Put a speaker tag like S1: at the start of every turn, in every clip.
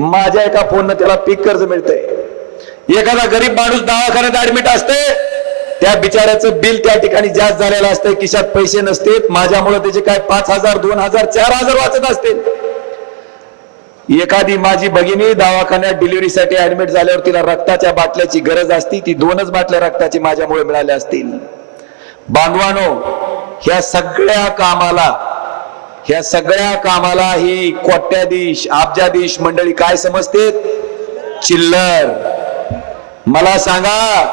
S1: माझ्या एका फोननं त्याला पीक कर्ज मिळतंय. एखादा गरीब माणूस दवाखान्यात ऍडमिट असते त्या बिचाऱ्याचं बिल त्या ठिकाणी जास्त झालेलं असतंय खिशात पैसे नसतेत माझ्यामुळे त्याचे काय पाच हजार दोन हजार चार हजार वाचत असतील. एखादी माझी भगिनी दवाखान्यात डिलिव्हरीसाठी ऍडमिट झाल्यावर तिला रक्ताच्या बाटल्याची गरज असती ती दोनच बाटल्या रक्ताची माझ्यामुळे मिळाल्या असतील. बांधवानो ह्या सगळ्या कामाला ह्या सगळ्या कामाला ही कोट्याधीश अब्जाधीश मंडळी काय समजते चिल्लर. मला सांगा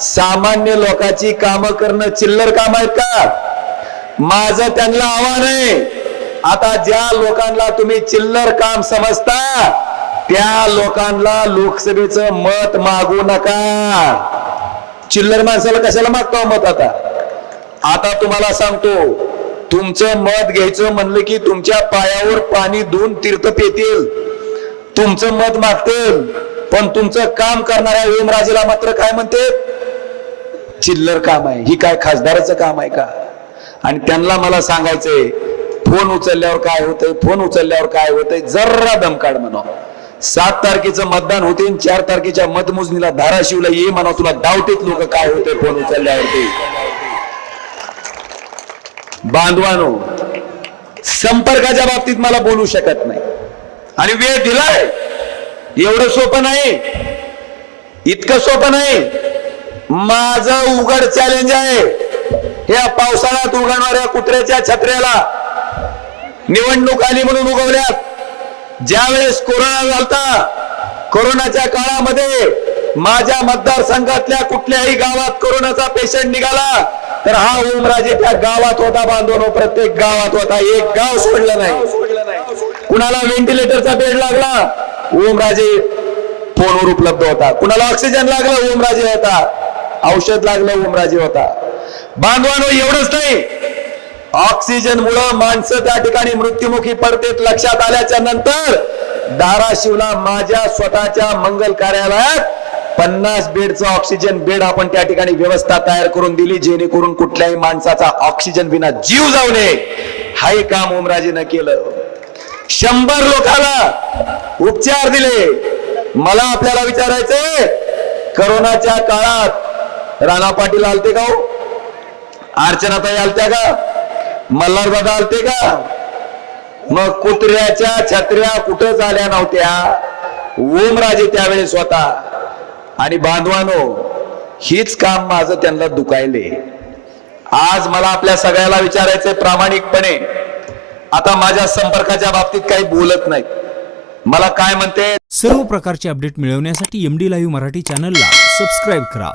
S1: सामान्य लोकांची कामं करणं चिल्लर काम आहेत का? माझं त्यांना आव्हान आहे. आता ज्या लोकांना तुम्ही चिल्लर काम समजता त्या लोकांना लोकसभेचं मत मागू नका. चिल्लर माणसाला कशाला मागतो मत आता? आता तुम्हाला सांगतो तुमचं मत घ्यायचं म्हणलं की तुमच्या पायावर पाणी धुवून तीर्थ पेतील. तुमचं मत मागतील. पण तुमचं काम करणाऱ्या ओमराजेला मात्र काय म्हणते? चिल्लर काम आहे. ही काय खासदाराचं काम आहे का? आणि त्यांना मला सांगायचंय फोन उचलल्यावर काय होतंय? फोन उचलल्यावर काय होतंय? जर्रा दमकाड म्हणा. सात तारखेचं मतदान होते चार तारखेच्या मतमोजणीला धाराशिवला ये म्हणा. तुला डावटेत लोक काय होते फोन उचलल्यावरती? बांधवानो संपर्काच्या बाबतीत मला बोलू शकत नाही. आणि वेळ दिलाय. एवढं सोपं नाही. इतकं सोपं नाही. माझं उघड चॅलेंज आहे. या पावसाळ्यात उघडणाऱ्या कुत्र्याच्या छत्र्याला निवडणूक आली म्हणून उगवल्यात. ज्या वेळेस कोरोना झालता कोरोनाच्या काळामध्ये माझ्या मतदारसंघातल्या कुठल्याही गावात कोरोनाचा पेशंट निघाला. तर हा ओमराजे त्या गावात होता बांधून प्रत्येक गावात होता. एक गाव सोडलं नाही. कुणाला व्हेंटिलेटरचा बेड लागला? ओमराजे फोनवर उपलब्ध होता. कुणाला ऑक्सिजन लागला? ओमराजे होता. औषध लागलं? ओमराजे होता. बांधवानो एवढंच नाही. ऑक्सिजन मुळे माणसं त्या ठिकाणी मृत्युमुखी पडतेत लक्षात आल्याच्यानंतर धाराशिवला माझ्या स्वतःच्या मंगल कार्यालयात पन्नास बेडचं ऑक्सिजन बेड आपण त्या ठिकाणी व्यवस्था तयार करून दिली जेणेकरून कुठल्याही माणसाचा ऑक्सिजन विना जीव जाऊ नये. हाही काम ओमराजेनं केलं. शंभर लोकांना उपचार दिले. मला आपल्याला विचारायचंय करोनाच्या काळात राणा पाटील आलते का हो? अर्चनाताई आलत्या का? मल्हार दादा आलते का? मग कुत्र्याच्या छत्र्या कुठं झाल्या नव्हत्या? ओमराजे त्यावेळेस स्वतः आणि बांधवानो हीच काम माझं त्यांना दुखायले. आज मला आपल्या सगळ्याला विचारायचंय प्रामाणिकपणे. आता माझ्या संपर्काच्या बाबतीत काही बोलत नाही मला काय म्हणते?
S2: सर्व प्रकारचे अपडेट मिळवण्यासाठी एम डी लाईव्ह मराठी चॅनलला सबस्क्राईब करा.